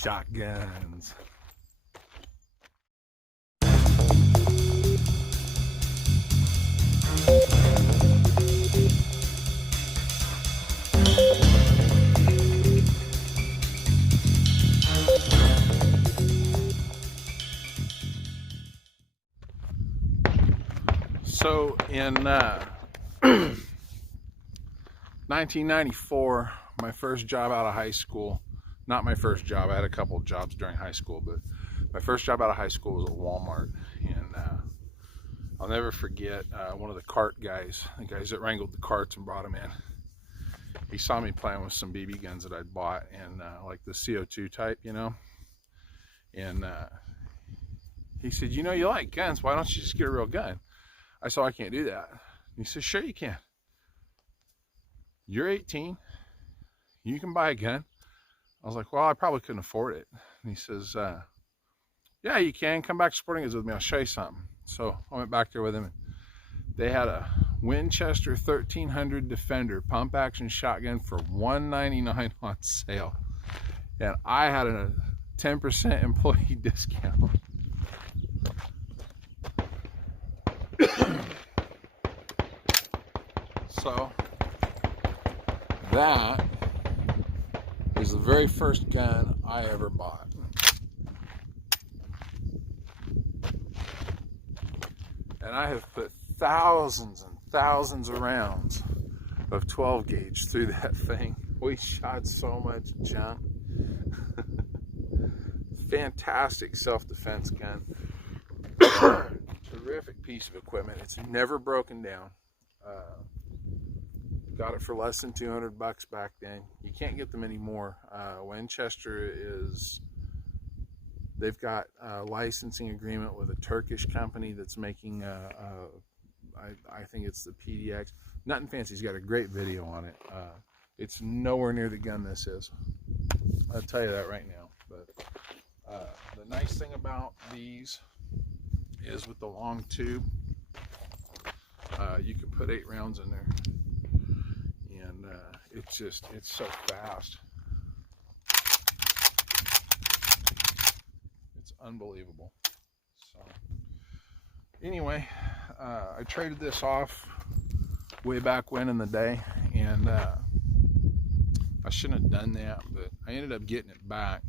shotguns. So in 1994, my first job out of high school, not my first job, I had a couple of jobs during high school, but my first job out of high school was at Walmart. And I'll never forget one of the cart guys, the guys that wrangled the carts and brought them in. He saw me playing with some BB guns that I'd bought, and like the CO2 type, you know. And he said, you know, you like guns, why don't you just get a real gun? I said, I can't do that. He said, sure you can. You're 18, you can buy a gun. I was like, well, I probably couldn't afford it. And he says, yeah, you can. Come back sporting goods with me, I'll show you something. So I went back there with him. And they had a Winchester 1300 Defender pump action shotgun for $199 on sale. And I had a 10% employee discount. So that is the very first gun I ever bought. And I have put thousands and thousands of rounds of 12 gauge through that thing. We shot so much junk. Fantastic self-defense gun. Terrific piece of equipment. It's never broken down. Got it for less than $200 back then. You can't get them anymore. Winchester is, they've got a licensing agreement with a Turkish company that's making, I think it's the PDX. Nothing fancy. He's got a great video on it. It's nowhere near the gun this is. I'll tell you that right now. But the nice thing about these is with the long tube, you can put 8 rounds in there. And it's so fast. It's unbelievable. So anyway, I traded this off way back when in the day, and I shouldn't have done that, but I ended up getting it back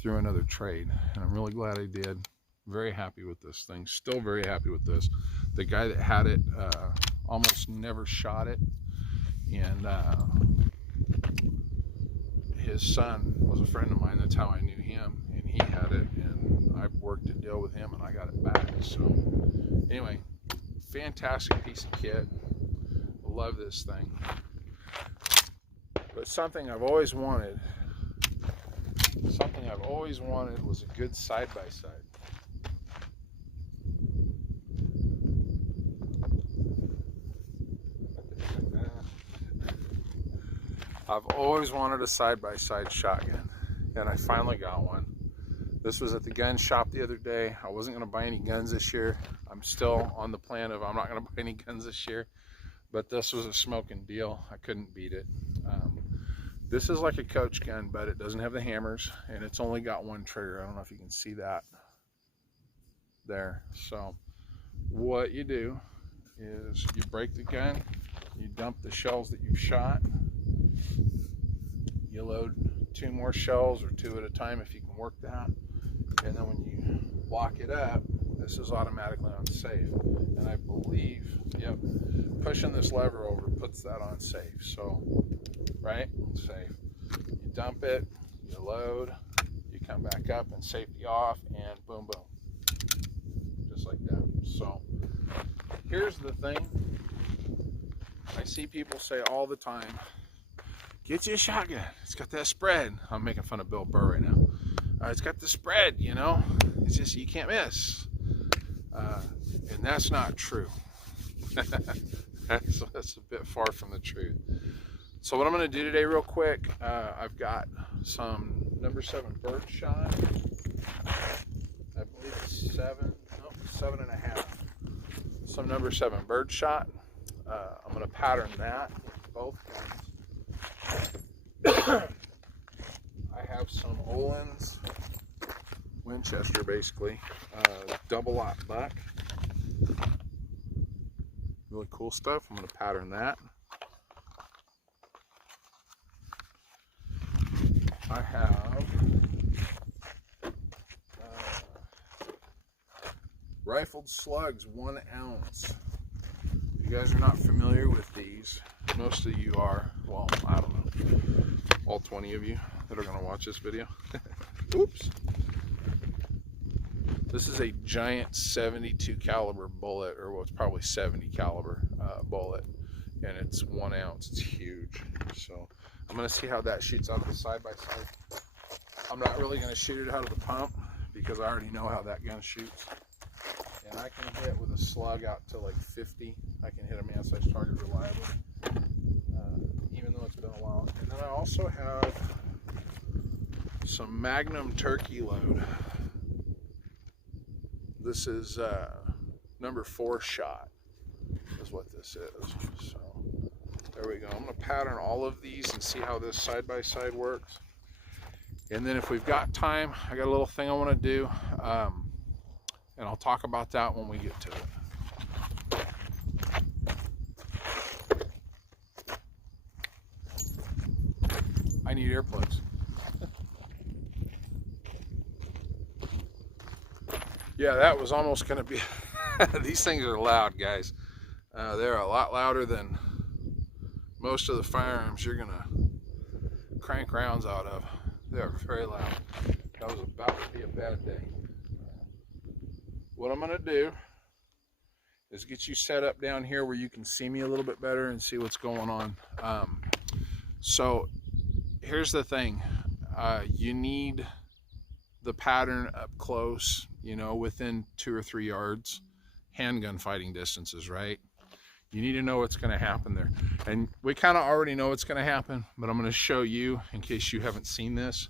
through another trade, and I'm really glad I did. Very happy with this thing. Still very happy with this. The guy that had it almost never shot it, and his son was a friend of mine. That's how I knew him, and he had it, and I worked a deal with him, and I got it back. So anyway, fantastic piece of kit. Love this thing. But something I've always wanted was a good side-by-side. I've always wanted a side-by-side shotgun, and I finally got one. This was at the gun shop the other day. I wasn't going to buy any guns this year. I'm still on the plan of I'm not going to buy any guns this year, but this was a smoking deal. I couldn't beat it. This is like a coach gun, but it doesn't have the hammers, and it's only got one trigger. I don't know if you can see that there. So what you do is you break the gun, you dump the shells that you've shot, you load 2 more shells, or 2 at a time if you can work that, and then when you lock it up, this is automatically on safe. And I believe, yep, pushing this lever over puts that on safe. So, right, safe. You dump it, you load, you come back up and safety off, and boom, boom, just like that. So here's the thing I see people say all the time: get you a shotgun, it's got that spread. I'm making fun of Bill Burr right now. It's got the spread, you know, it's just, you can't miss. And that's not true. That's a bit far from the truth. So what I'm going to do today real quick, I've got some number 7 bird shot. I believe it's 7.5. Some number 7 bird shot. I'm going to pattern that with both guns. I have have some Olin's Winchester, basically, double lot buck. Really cool stuff. I'm going to pattern that. I have rifled slugs, 1 ounce. If you guys are not familiar with these, most of you are. Well, I don't know, all 20 of you that are going to watch this video. Oops. This is a giant 72 caliber bullet, or what's probably 70 caliber bullet, and it's 1 ounce. It's huge. So I'm going to see how that shoots out of the side-by-side. I'm not really going to shoot it out of the pump because I already know how that gun shoots. And I can hit with a slug out to like 50. I can hit a man-sized target reliably, even though it's been a while. And then I also have some Magnum turkey load. This is number 4 shot is what this is. So there we go. I'm going to pattern all of these and see how this side-by-side works. And then if we've got time, I got a little thing I want to do, and I'll talk about that when we get to it. I need earplugs. Yeah, that was almost going to be... These things are loud, guys. They're a lot louder than most of the firearms you're going to crank rounds out of. They're very loud. That was about to be a bad day. What I'm going to do is get you set up down here where you can see me a little bit better and see what's going on. So here's the thing. You need the pattern up close, you know, within 2 or 3 yards, handgun fighting distances, right? You need to know what's going to happen there. And we kind of already know what's going to happen, but I'm going to show you in case you haven't seen this.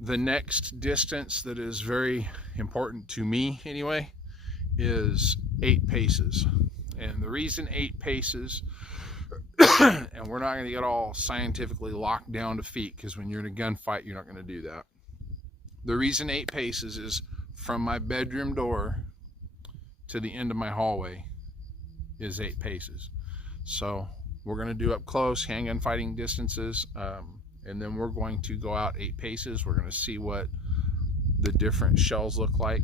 The next distance that is very important to me anyway is 8 paces. And the reason 8 paces, and we're not going to get all scientifically locked down to feet, because when you're in a gunfight, you're not going to do that. The reason 8 paces is from my bedroom door to the end of my hallway is 8 paces. So we're going to do up close handgun fighting distances, and then we're going to go out 8 paces. We're going to see what the different shells look like,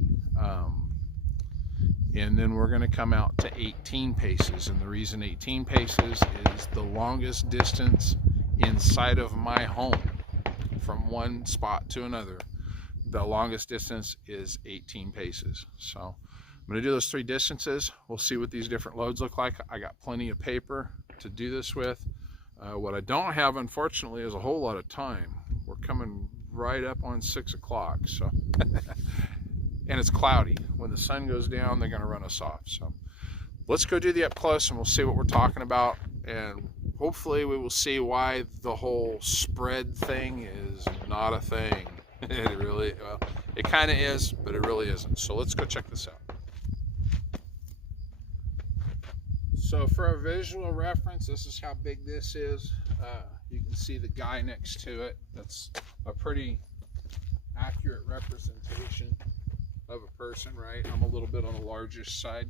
and then we're going to come out to 18 paces. And the reason 18 paces is the longest distance inside of my home from one spot to another. The longest distance is 18 paces. So I'm going to do those 3 distances. We'll see what these different loads look like. I got plenty of paper to do this with. What I don't have, unfortunately, is a whole lot of time. We're coming right up on 6 o'clock, so and it's cloudy. When the sun goes down, they're going to run us off. So let's go do the up close, and we'll see what we're talking about, and hopefully we will see why the whole spread thing is not a thing. It really, well, it kind of is, but it really isn't. So let's go check this out. So for a visual reference, this is how big this is. You can see the guy next to it. That's a pretty accurate representation of a person, right? I'm a little bit on the largest side.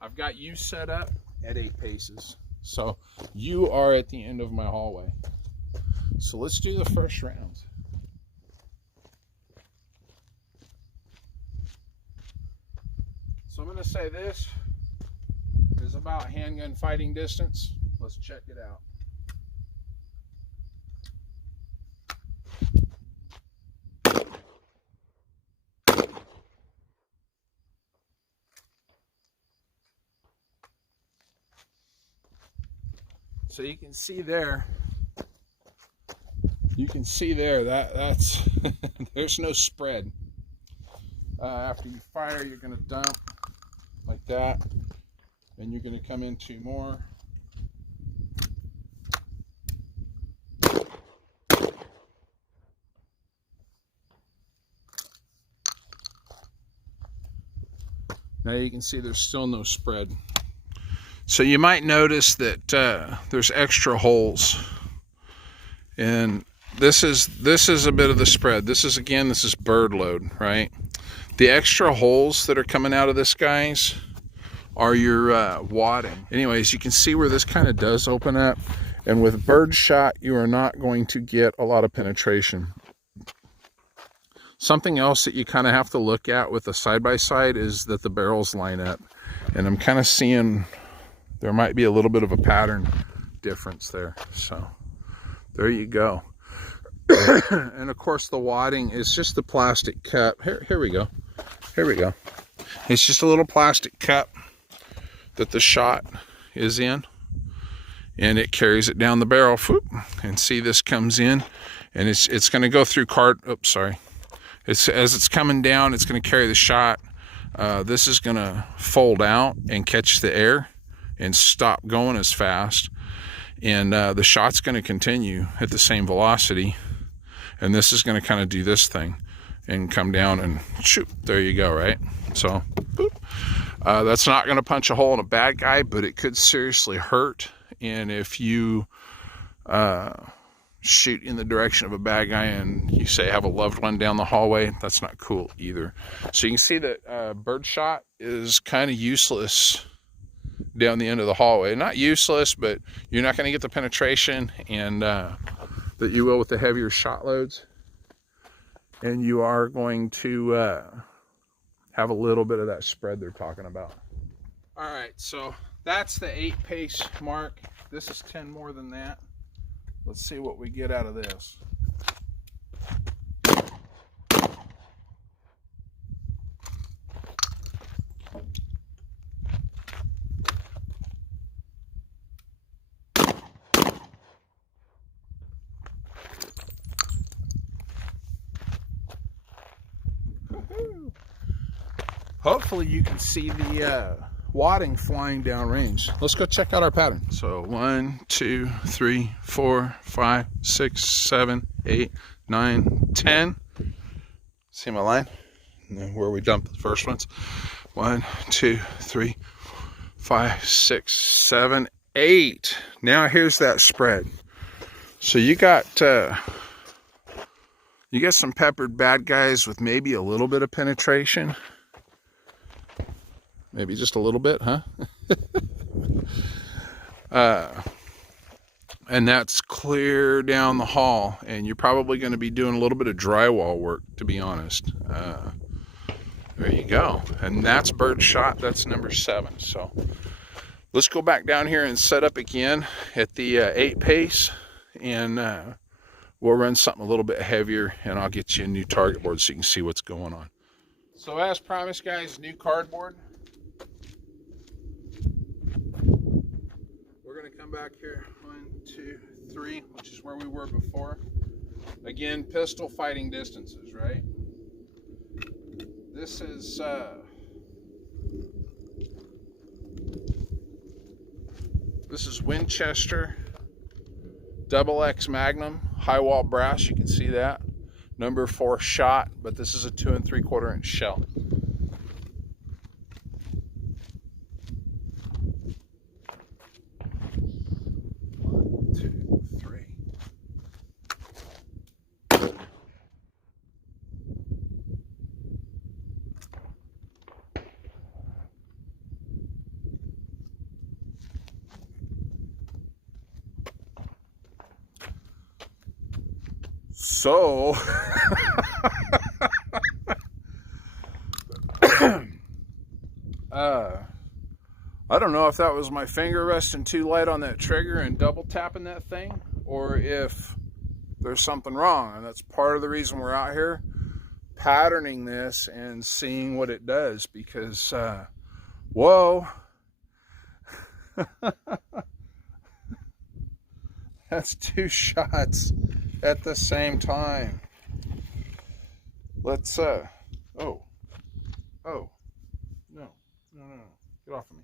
I've got you set up at 8 paces. So you are at the end of my hallway. So let's do the first round. So I'm going to say this is about handgun fighting distance. Let's check it out. So you can see there, that's there's no spread. After you fire, you're going to dump like that, and you're going to come in 2 more. Now you can see there's still no spread. So you might notice that there's extra holes, and this is a bit of the spread. This is bird load, right? The extra holes that are coming out of this, guys, are your wadding. Anyways, you can see where this kind of does open up, and with bird shot, you are not going to get a lot of penetration. Something else that you kind of have to look at with the side-by-side is that the barrels line up, and I'm kind of seeing there might be a little bit of a pattern difference there. So there you go. And of course the wadding is just the plastic cup. Here we go. It's just a little plastic cup that the shot is in, and it carries it down the barrel. Whoop, and see, this comes in, and it's going to go through as it's coming down, it's going to carry the shot. This is going to fold out and catch the air and stop going as fast, and the shot's going to continue at the same velocity, and this is going to kind of do this thing and come down and shoot. There you go, right? So boop. That's not going to punch a hole in a bad guy, but it could seriously hurt. And if you shoot in the direction of a bad guy and you say have a loved one down the hallway, that's not cool either. So you can see that bird shot is kind of useless down the end of the hallway. Not useless, but you're not going to get the penetration and that you will with the heavier shot loads. And you are going to have a little bit of that spread they're talking about. All right, so that's the 8 pace mark. This is 10 more than that. Let's see what we get out of this. Hopefully you can see the wadding flying down range. Let's go check out our pattern. So 1, 2, 3, 4, 5, 6, 7, 8, 9, 10. See my line? Where we dumped the first ones. 1, 2, 3, 5, 6, 7, 8. Now here's that spread. So you got some peppered bad guys with maybe a little bit of penetration. Maybe just a little bit, huh? And that's clear down the hall. And you're probably going to be doing a little bit of drywall work, to be honest. There you go. And that's bird shot. That's number 7. So let's go back down here and set up again at the 8 pace. And we'll run something a little bit heavier. And I'll get you a new target board so you can see what's going on. So as promised, guys, new cardboard. Come back here, 1, 2, 3, which is where we were before. Again, pistol fighting distances, right? This is Winchester XX Magnum high wall brass. You can see that number 4 shot, but this is a 2 3/4 inch shell. So, I don't know if that was my finger resting too light on that trigger and double tapping that thing, or if there's something wrong. And that's part of the reason we're out here patterning this and seeing what it does, because, whoa. That's 2 shots at the same time. Let's no, get off of me.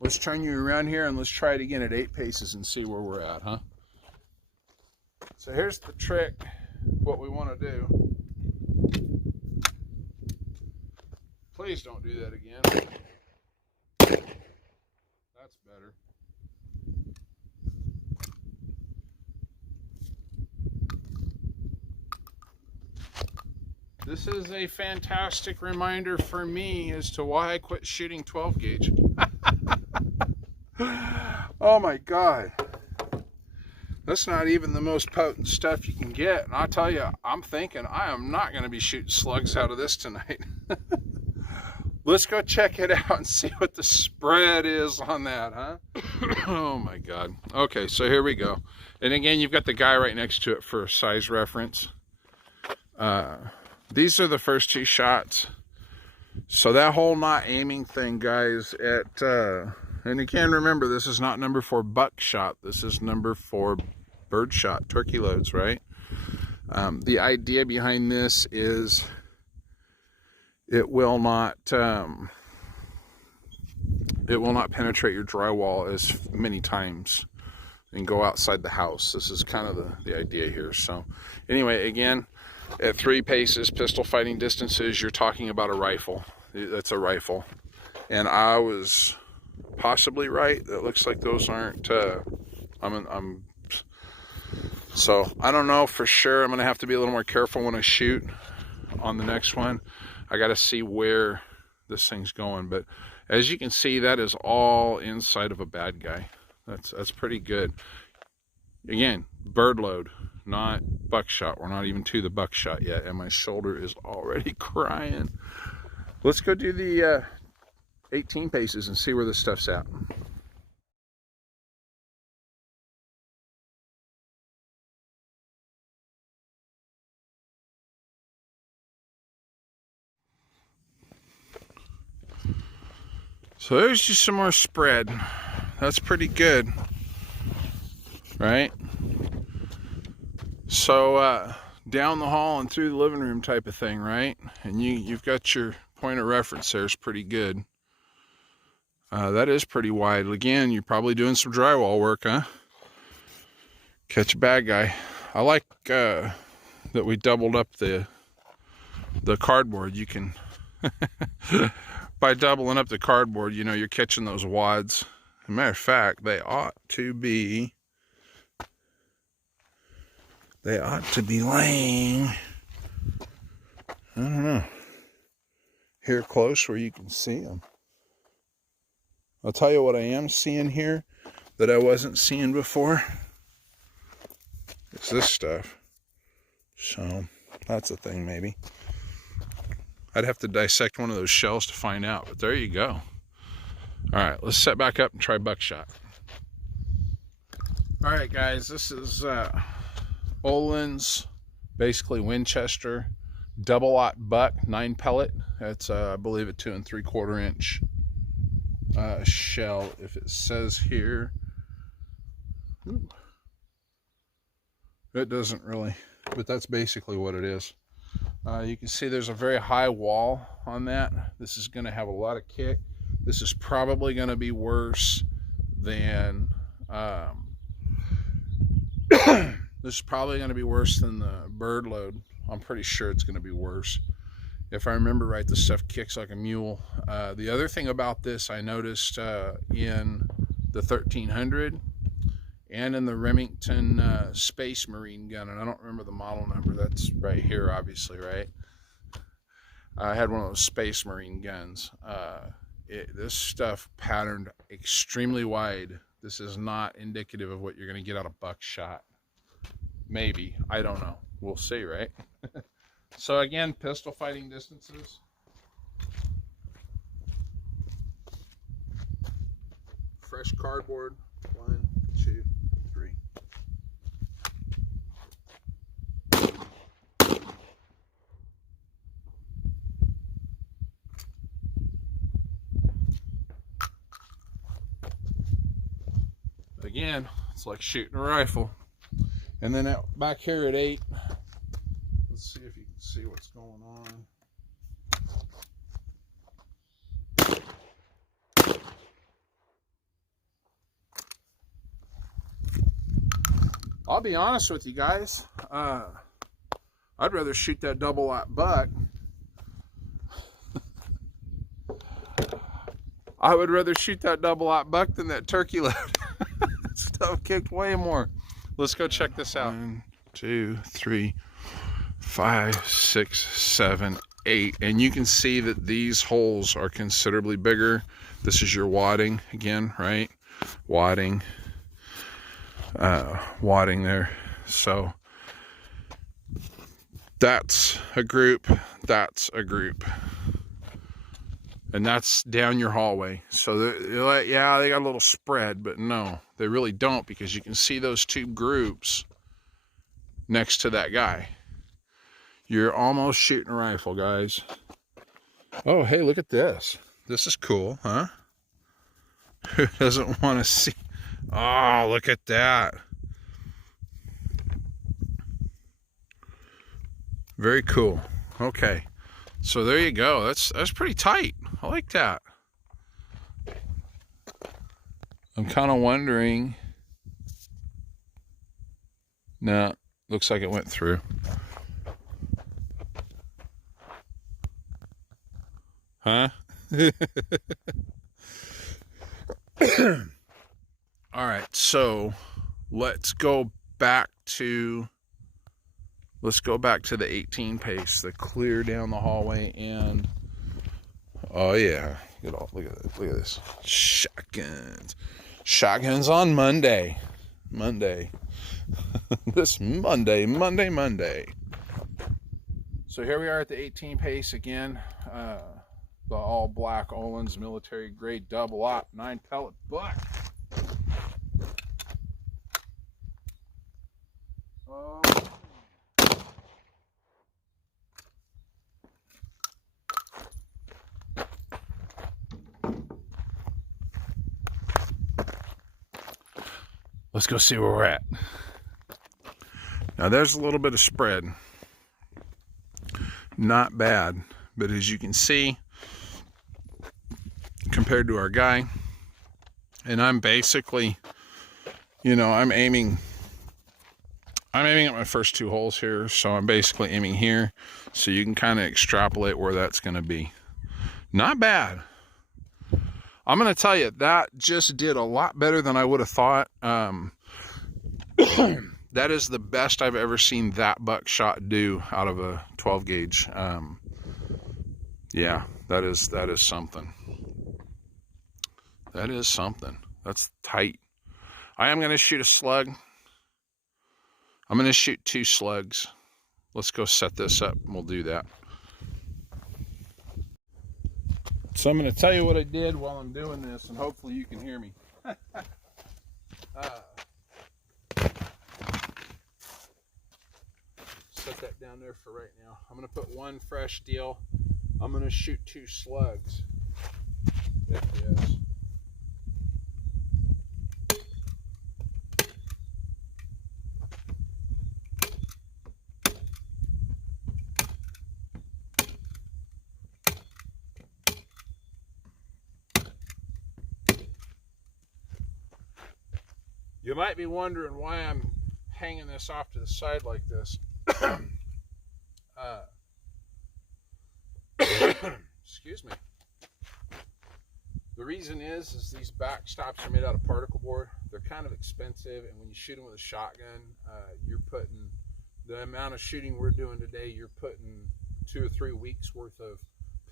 Let's turn you around here and let's try it again at 8 paces and see where we're at, huh? So here's the trick, what we want to do. Please don't do that again. That's better. This is a fantastic reminder for me as to why I quit shooting 12 gauge. Oh my God. That's not even the most potent stuff you can get. And I tell you, I'm thinking I am not going to be shooting slugs out of this tonight. Let's go check it out and see what the spread is on that, huh? Oh my God. Okay, so here we go. And again, you've got the guy right next to it for size reference. These are the first 2 shots. So that whole not aiming thing, guys, and again, remember, this is not number 4 buckshot. This is number 4 birdshot, turkey loads, right? The idea behind this is it will not penetrate your drywall as many times and go outside the house. This is kind of the idea here. So anyway, again, at 3 paces, pistol fighting distances, you're talking about a rifle. That's a rifle. And I was possibly right. It looks like those aren't, so I don't know for sure. I'm going to have to be a little more careful when I shoot on the next one. I got to see where this thing's going. But as you can see, that is all inside of a bad guy. That's pretty good. Again, bird load, not buckshot. We're not even to the buckshot yet, and my shoulder is already crying. Let's go do the 18 paces and see where this stuff's at. So there's just some more spread. That's pretty good, right? So down the hall and through the living room type of thing, right? And you've got your point of reference there. Is pretty good. That is pretty wide. Again, you're probably doing some drywall work, huh? Catch a bad guy. I like that we doubled up the cardboard. You can by doubling up the cardboard, you know, you're catching those wads. As a matter of fact, they ought to be laying, I don't know, here close where you can see them. I'll tell you what I am seeing here that I wasn't seeing before. It's this stuff. So that's a thing, maybe. I'd have to dissect one of those shells to find out, but there you go. All right, let's set back up and try buckshot. All right, guys, this is Olin's, basically Winchester, double-aught buck, 9 pellet. That's, I believe, a 2 3/4 inch shell. If it says here, it doesn't really, but that's basically what it is. You can see there's a very high wall on that. This is going to have a lot of kick. This is probably going to be worse than this is probably going to be worse than the bird load. I'm pretty sure it's going to be worse. If I remember right, this stuff kicks like a mule. The other thing about this I noticed in the 1300 and in the Remington Space Marine gun, and I don't remember the model number. That's right here, obviously, right? I had one of those Space Marine guns. This stuff patterned extremely wide. This is not indicative of what you're going to get out of buckshot. Maybe, I don't know. We'll see, right? So again, pistol fighting distances. Fresh cardboard. 1, 2, 3. Again, it's like shooting a rifle. And then back here at 8, let's see if you can see what's going on. I'll be honest with you guys. I'd rather shoot that double-aught buck. I would rather shoot that double-aught buck than that turkey load. Stuff kicked way more. Let's go check this out. 1, 2, 3, 5, 6, 7, 8. And you can see that these holes are considerably bigger. This is your wadding again, right? Wadding. Wadding there. So that's a group. That's a group. And that's down your hallway. So yeah, they got a little spread, but no, they really don't, because you can see those two groups next to that guy. You're almost shooting a rifle, guys. Oh, hey, look at this. This is cool, huh? Who doesn't want to see? Oh, look at that. Very cool. Okay. So there you go. That's pretty tight. I like that. I'm kind of wondering. No, looks like it went through. Huh? All right, so let's go back to the 18 pace, the clear down the hallway, and oh yeah, look at this. Shotguns on Monday. This Monday. So here we are at the 18 pace again. The all black Olin's military grade double op 9 pellet buck. Oh. Let's go see where we're at. Now there's a little bit of spread. Not bad, but as you can see, compared to our guy, and I'm basically, I'm aiming at my first two holes here, so I'm basically aiming here, so you can kind of extrapolate where that's going to be. Not bad. I'm going to tell you, that just did a lot better than I would have thought. That is the best I've ever seen that buckshot do out of a 12 gauge. Yeah, that is something. That is something. That's tight. I am going to shoot a slug. I'm going to shoot 2 slugs. Let's go set this up and we'll do that. So I'm going to tell you what I did while I'm doing this, and hopefully you can hear me. Set that down there for right now. I'm going to put 1 fresh deal. I'm going to shoot 2 slugs. There it is. You might be wondering why I'm hanging this off to the side like this. Excuse me. The reason is these backstops are made out of particle board. They're kind of expensive, and when you shoot them with a shotgun, you're putting the amount of shooting we're doing today, you're putting 2 or 3 weeks worth of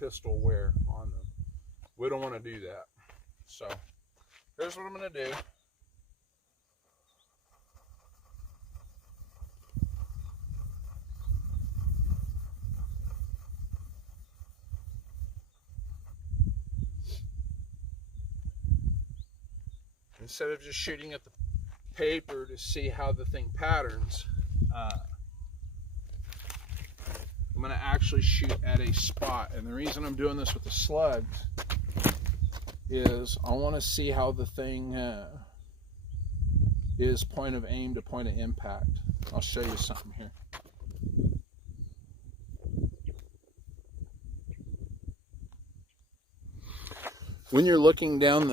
pistol wear on them. We don't want to do that. So here's what I'm going to do. Instead of just shooting at the paper to see how the thing patterns, I'm going to actually shoot at a spot. And the reason I'm doing this with the slugs is I want to see how the thing is point of aim to point of impact. I'll show you something here. When you're looking down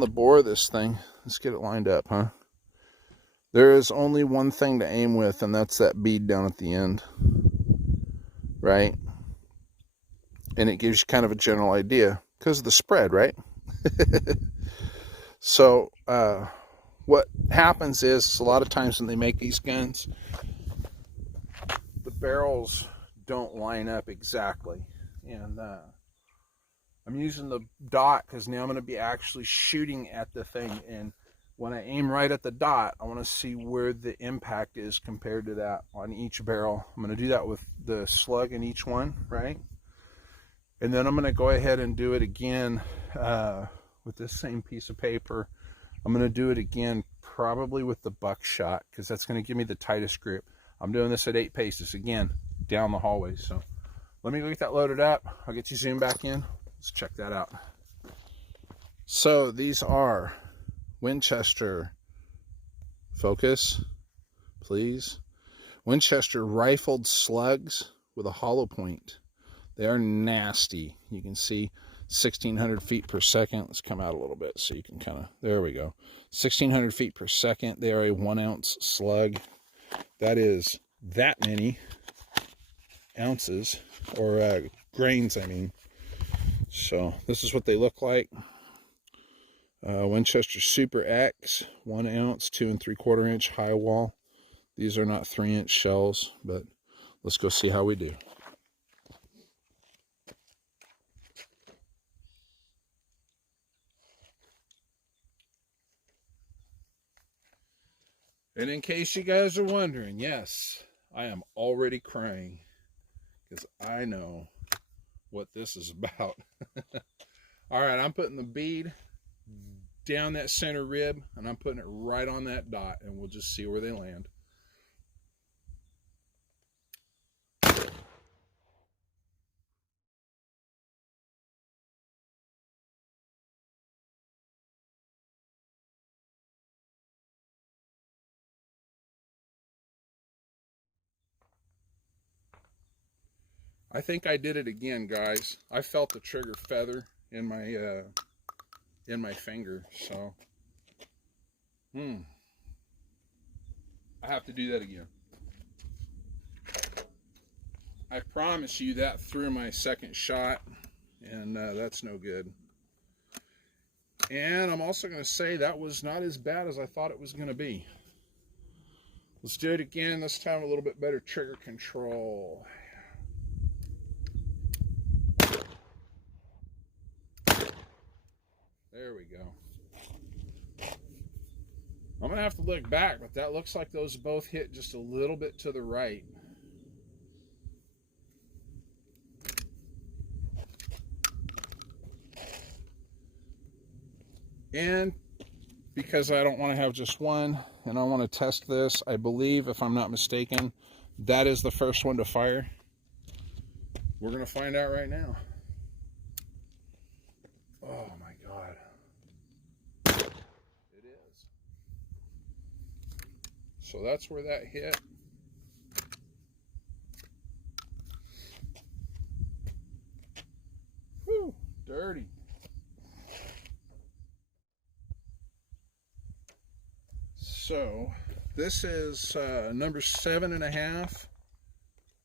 the bore of this thing, let's get it lined up, huh? There is only one thing to aim with, and that's that bead down at the end, right? And it gives you kind of a general idea because of the spread, right? So what happens is a lot of times when they make these guns, barrels don't line up exactly, and I'm using the dot because now I'm going to be actually shooting at the thing, and when I aim right at the dot, I want to see where the impact is compared to that on each barrel. I'm going to do that with the slug in each one, right? And then I'm going to go ahead and do it again with this same piece of paper. I'm going to do it again probably with the buckshot because that's going to give me the tightest grip. I'm doing this at 8 paces, again, down the hallway. So let me go get that loaded up. I'll get you zoomed back in. Let's check that out. So these are Winchester, focus, please. Winchester rifled slugs with a hollow point. They are nasty. You can see 1,600 feet per second. Let's come out a little bit so you can kind of, there we go. 1,600 feet per second. They are a 1 ounce slug. That is that many ounces, or grains, I mean. So this is what they look like. Winchester Super X, 1 ounce, 2 3/4 inch high wall. These are not 3-inch shells, but let's go see how we do. And in case you guys are wondering, yes, I am already crying because I know what this is about. All right, I'm putting the bead down that center rib, and I'm putting it right on that dot, and we'll just see where they land. I think I did it again, guys. I felt the trigger feather in my finger, so I have to do that again. I promise you that threw my second shot, and that's no good. And I'm also going to say that was not as bad as I thought it was going to be. Let's do it again, this time a little bit better trigger control. There we go. I'm going to have to look back, but that looks like those both hit just a little bit to the right. And because I don't want to have just one, and I want to test this, I believe, if I'm not mistaken, that is the first one to fire. We're going to find out right now. Oh my God. It is. So that's where that hit. Whew, dirty. So this is number 7.5,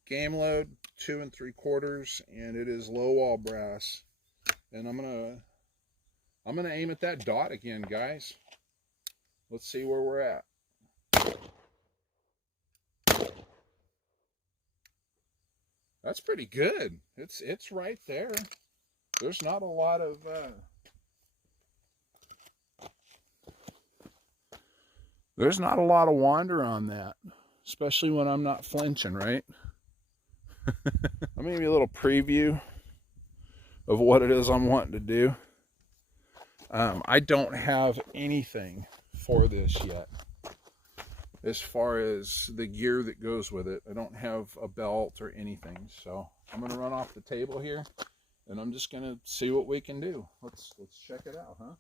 game load, 2 3/4, and it is low wall brass. And I'm gonna aim at that dot again, guys. Let's see where we're at. That's pretty good. It's right there. There's not a lot of there's not a lot of wander on that, especially when I'm not flinching, right? Let me give you a little preview of what it is I'm wanting to do. I don't have anything for this yet as far as the gear that goes with it. I don't have a belt or anything, so I'm going to run off the table here, and I'm just going to see what we can do. Let's check it out, huh?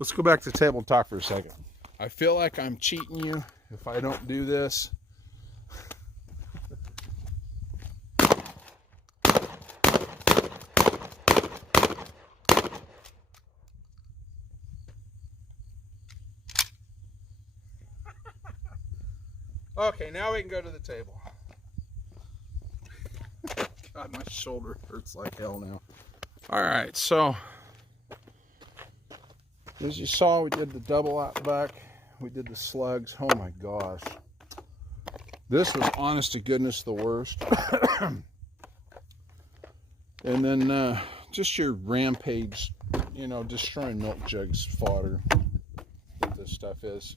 Let's go back to the table and talk for a second. I feel like I'm cheating you if I don't do this. Okay, now we can go to the table. God, my shoulder hurts like hell now. All right, so as you saw, we did the double out back. We did the slugs. Oh my gosh. This was honest to goodness the worst. And then just your rampage, you know, destroying milk jugs fodder that this stuff is.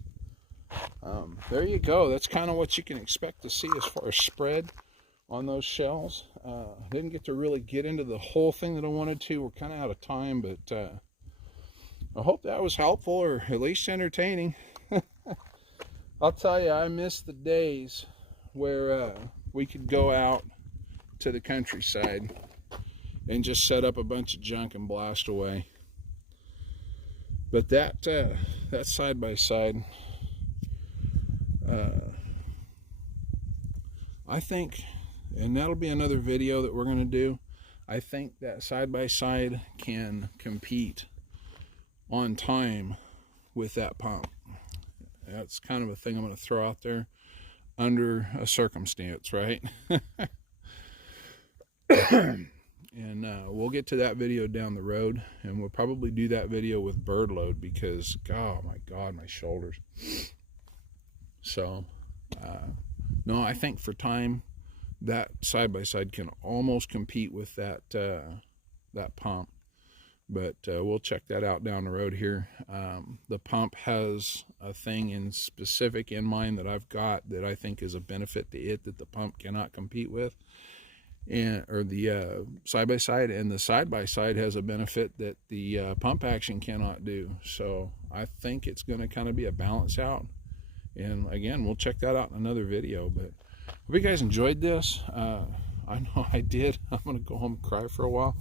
There you go. That's kind of what you can expect to see as far as spread on those shells. Didn't get to really get into the whole thing that I wanted to. We're kind of out of time, but I hope that was helpful or at least entertaining. I'll tell you, I miss the days where we could go out to the countryside and just set up a bunch of junk and blast away. But that side by side, I think, and that'll be another video that we're going to do, I think that side by side can compete on time with that pump. That's kind of a thing I'm going to throw out there under a circumstance, right? And we'll get to that video down the road, and we'll probably do that video with bird load because, oh my God, my shoulders. So, no, I think for time, that side-by-side can almost compete with that that pump. But we'll check that out down the road here. The pump has a thing in specific in mind that I've got that I think is a benefit to it that the pump cannot compete with. Or the side-by-side, and the side-by-side has a benefit that the pump action cannot do. So I think it's going to kind of be a balance out. And again, we'll check that out in another video. But hope you guys enjoyed this. I know I did. I'm going to go home and cry for a while,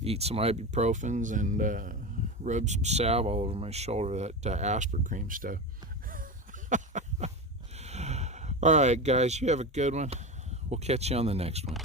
eat some ibuprofens, and rub some salve all over my shoulder, that aspirin cream stuff. All right, guys, you have a good one. We'll catch you on the next one.